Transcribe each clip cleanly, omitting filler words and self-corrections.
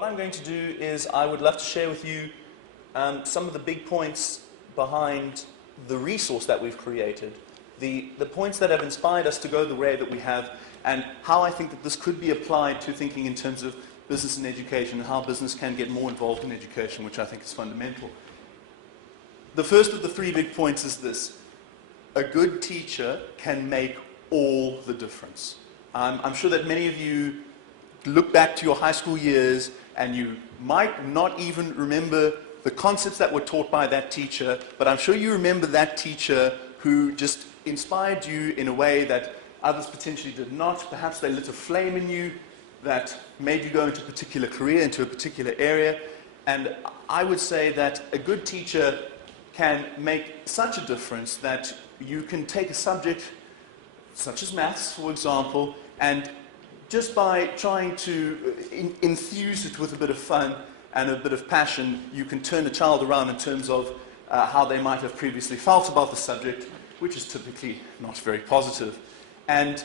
what I'm going to do is I would love to share with you some of the big points behind the resource that we've created, the points that have inspired us to go the way that we have, and how I think that this could be applied to thinking in terms of business and education, and how business can get more involved in education, which I think is fundamental. The first of the three big points is this: a good teacher can make all the difference. I'm sure that many of you look back to your high school years and you might not even remember the concepts that were taught by that teacher, but I'm sure you remember that teacher who just inspired you in a way that others potentially did not. Perhaps they lit a flame in you that made you go into a particular career, into a particular area. And I would say that a good teacher can make such a difference that you can take a subject such as maths, for example, and just by trying to infuse it with a bit of fun and a bit of passion, you can turn a child around in terms of how they might have previously felt about the subject, which is typically not very positive. And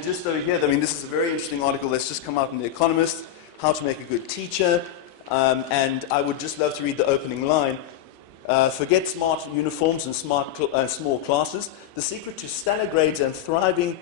just over here, I mean, this is a very interesting article that's just come out in The Economist, How to Make a Good Teacher, and I would just love to read the opening line. Forget smart uniforms and small classes. The secret to stellar grades and thriving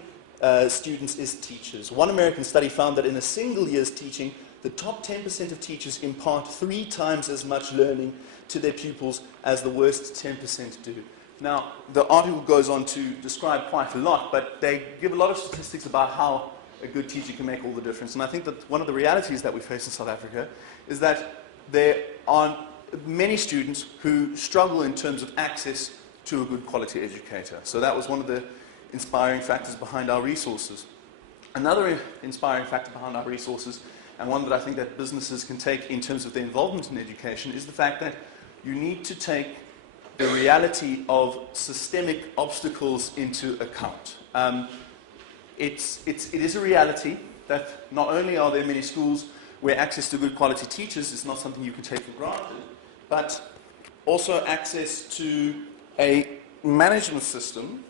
students is teachers. One American study found that in a single year's teaching, the top 10% of teachers impart 3 times as much learning to their pupils as the worst 10% do. Now, the article goes on to describe quite a lot, but they give a lot of statistics about how a good teacher can make all the difference. And I think that one of the realities that we face in South Africa is that there are many students who struggle in terms of access to a good quality educator. So that was one of the inspiring factors behind our resources. Another inspiring factor behind our resources, and one that I think that businesses can take in terms of their involvement in education, is the fact that you need to take the reality of systemic obstacles into account. It is a reality that not only are there many schools where access to good quality teachers is not something you can take for granted, but also access to a management system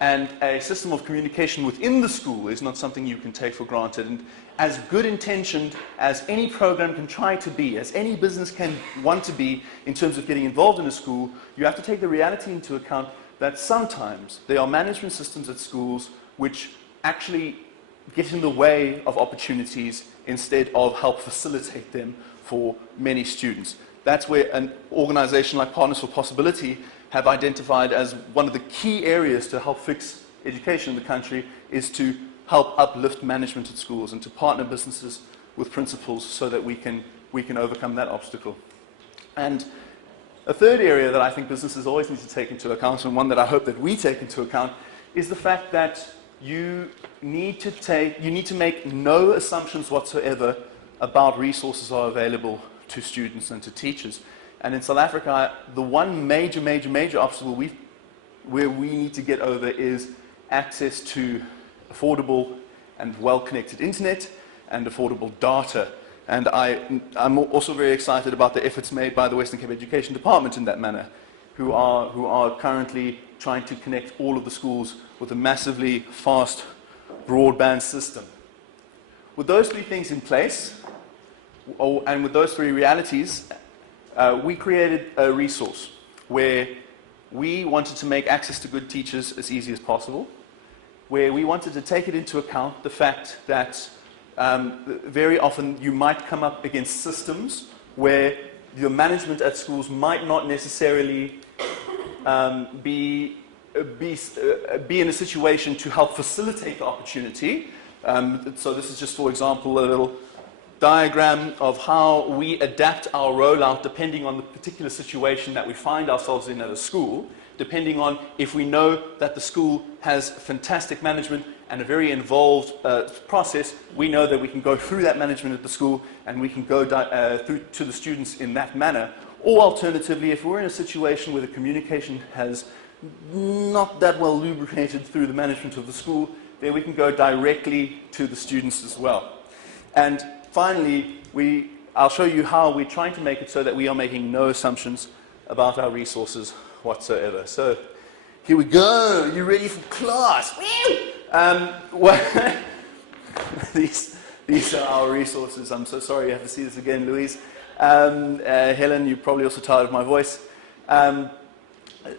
and a system of communication within the school is not something you can take for granted. And as good intentioned as any program can try to be, as any business can want to be in terms of getting involved in a school, you have to take the reality into account that sometimes there are management systems at schools which actually get in the way of opportunities instead of help facilitate them for many students. That's where an organization like Partners for Possibility have identified as one of the key areas to help fix education in the country is to help uplift management at schools and to partner businesses with principals so that we can overcome that obstacle. And a third area that I think businesses always need to take into account, and one that I hope that we take into account, is the fact that you need to make no assumptions whatsoever about resources are available to students and to teachers. And in South Africa, the one major obstacle where we need to get over is access to affordable and well-connected internet and affordable data. And I'm also very excited about the efforts made by the Western Cape Education Department in that manner, who are currently trying to connect all of the schools with a massively fast broadband system. With those 3 things in place, and with those 3 realities, we created a resource where we wanted to make access to good teachers as easy as possible, where we wanted to take it into account the fact that very often you might come up against systems where your management at schools might not necessarily be in a situation to help facilitate the opportunity. So this is just, for example, a little diagram of how we adapt our rollout depending on the particular situation that we find ourselves in at a school, depending on if we know that the school has fantastic management and a very involved process, we know that we can go through that management at the school and we can go through to the students in that manner. Or alternatively, if we're in a situation where the communication has not that well lubricated through the management of the school, then we can go directly to the students as well. And finally, I'll show you how we're trying to make it so that we are making no assumptions about our resources whatsoever. So here we go. You ready for class? Woo! these are our resources. I'm so sorry you have to see this again, Louise. Helen, you're probably also tired of my voice.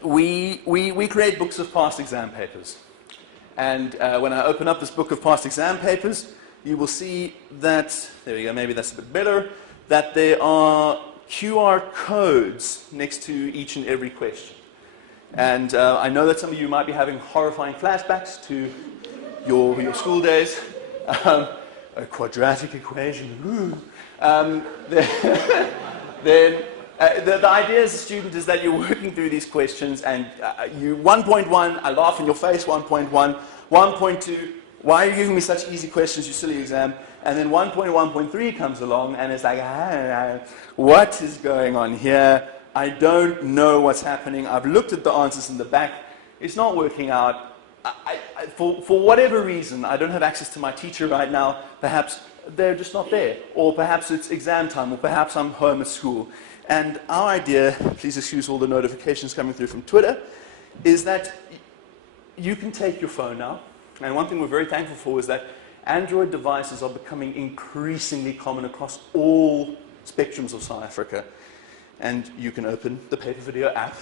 We create books of past exam papers. And when I open up this book of past exam papers, you will see that, there we go, maybe that's a bit better, that there are QR codes next to each and every question. And I know that some of you might be having horrifying flashbacks to your school days. A quadratic equation. Then the idea as a student is that you're working through these questions and you 1.1, I laugh in your face, 1.1, 1.2, why are you giving me such easy questions, you silly exam? And then 1.1.3 comes along and it's like, what is going on here? I don't know what's happening. I've looked at the answers in the back. It's not working out. For whatever reason, I don't have access to my teacher right now. Perhaps they're just not there. Or perhaps it's exam time. Or perhaps I'm home at school. And our idea, please excuse all the notifications coming through from Twitter, is that you can take your phone now. And one thing we're very thankful for is that Android devices are becoming increasingly common across all spectrums of South Africa. And you can open the Paper Video app.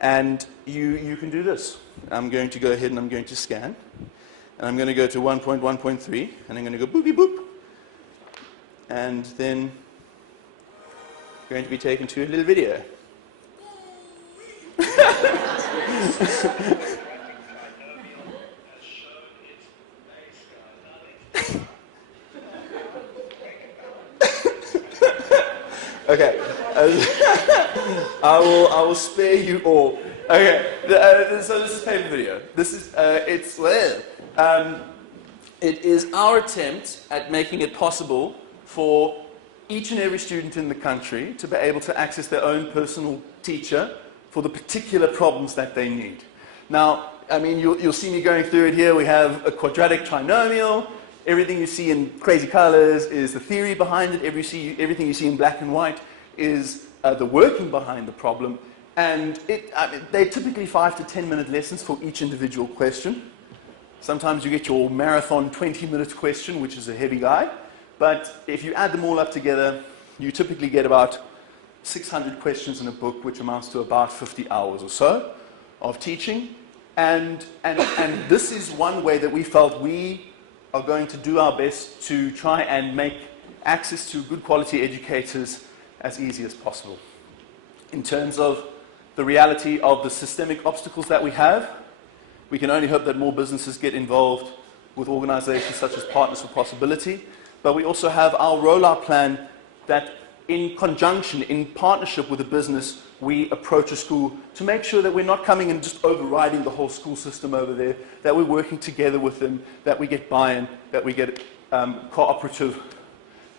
And you can do this. I'm going to go ahead and I'm going to scan. And I'm going to go to 1.1.3. And I'm going to go boopy boop. And then I'm going to be taken to a little video. Okay. I will spare you all. Okay, so this is Paper Video. This is it is our attempt at making it possible for each and every student in the country to be able to access their own personal teacher for the particular problems that they need. Now, I mean, you'll see me going through it here. We have a quadratic trinomial. Everything you see in crazy colors is the theory behind it. Everything you see in black and white is the working behind the problem. And they're typically 5 to 10 minute lessons for each individual question. Sometimes you get your marathon 20-minute question, which is a heavy guy. But if you add them all up together, you typically get about 600 questions in a book, which amounts to about 50 hours or so of teaching. And this is one way that we felt we are going to do our best to try and make access to good quality educators as easy as possible. In terms of the reality of the systemic obstacles that we have, we can only hope that more businesses get involved with organizations such as Partners for Possibility. But we also have our rollout plan that in conjunction, in partnership with a business, we approach a school to make sure that we're not coming and just overriding the whole school system over there, that we're working together with them, that we get buy-in, that we get cooperative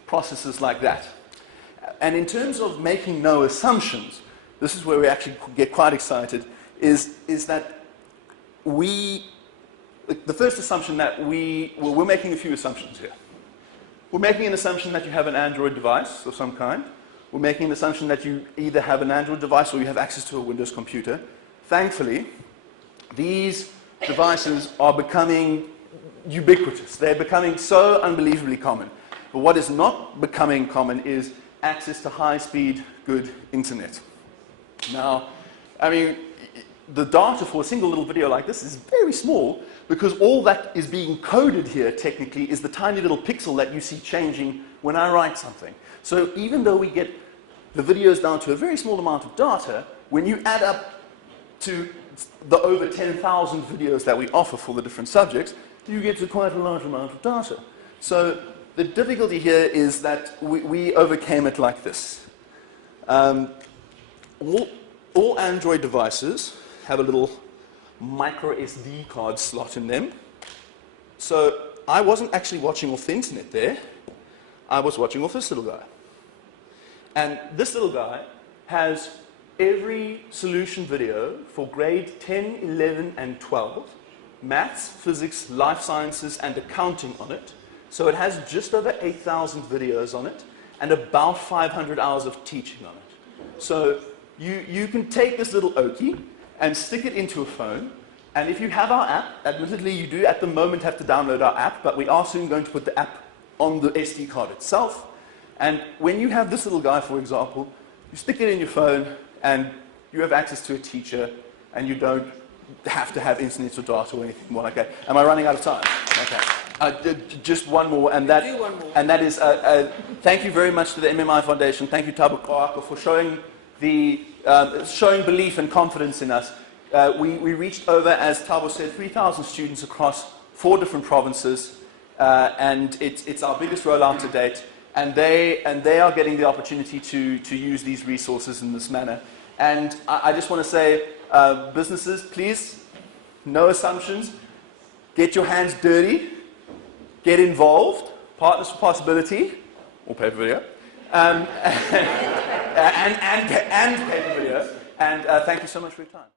processes like that. And in terms of making no assumptions, this is where we actually get quite excited, is that the first assumption that we're making a few assumptions here. We're making an assumption that you have an Android device of some kind. We're making an assumption that you either have an Android device or you have access to a Windows computer. Thankfully, these devices are becoming ubiquitous. They're becoming so unbelievably common. But what is not becoming common is access to high-speed, good internet. Now, I mean, the data for a single little video like this is very small because all that is being coded here technically is the tiny little pixel that you see changing when I write something. So even though we get the videos down to a very small amount of data, when you add up to the over 10,000 videos that we offer for the different subjects, you get to quite a large amount of data. So the difficulty here is that we overcame it like this. All Android devices have a little micro SD card slot in them. So I wasn't actually watching off the internet there. I was watching off this little guy. And this little guy has every solution video for grade 10, 11, and 12, maths, physics, life sciences, and accounting on it. So it has just over 8,000 videos on it and about 500 hours of teaching on it. So you can take this little Okie and stick it into a phone. And if you have our app, admittedly you do at the moment have to download our app, but we are soon going to put the app on the SD card itself. And when you have this little guy, for example, you stick it in your phone and you have access to a teacher and you don't have to have internet or data or anything more like that. Am I running out of time? Okay. Just one more, and that, Do one more. And that is, thank you very much to the MMI Foundation. Thank you, Thabo Kawako, for showing showing belief and confidence in us. We reached over, as Thabo said, 3,000 students across 4 different provinces, and it's our biggest rollout to date. And they are getting the opportunity to use these resources in this manner. And I just want to say, businesses, please, no assumptions. Get your hands dirty. Get involved. Partners for Possibility, or pay per video, and pay per video. And thank you so much for your time.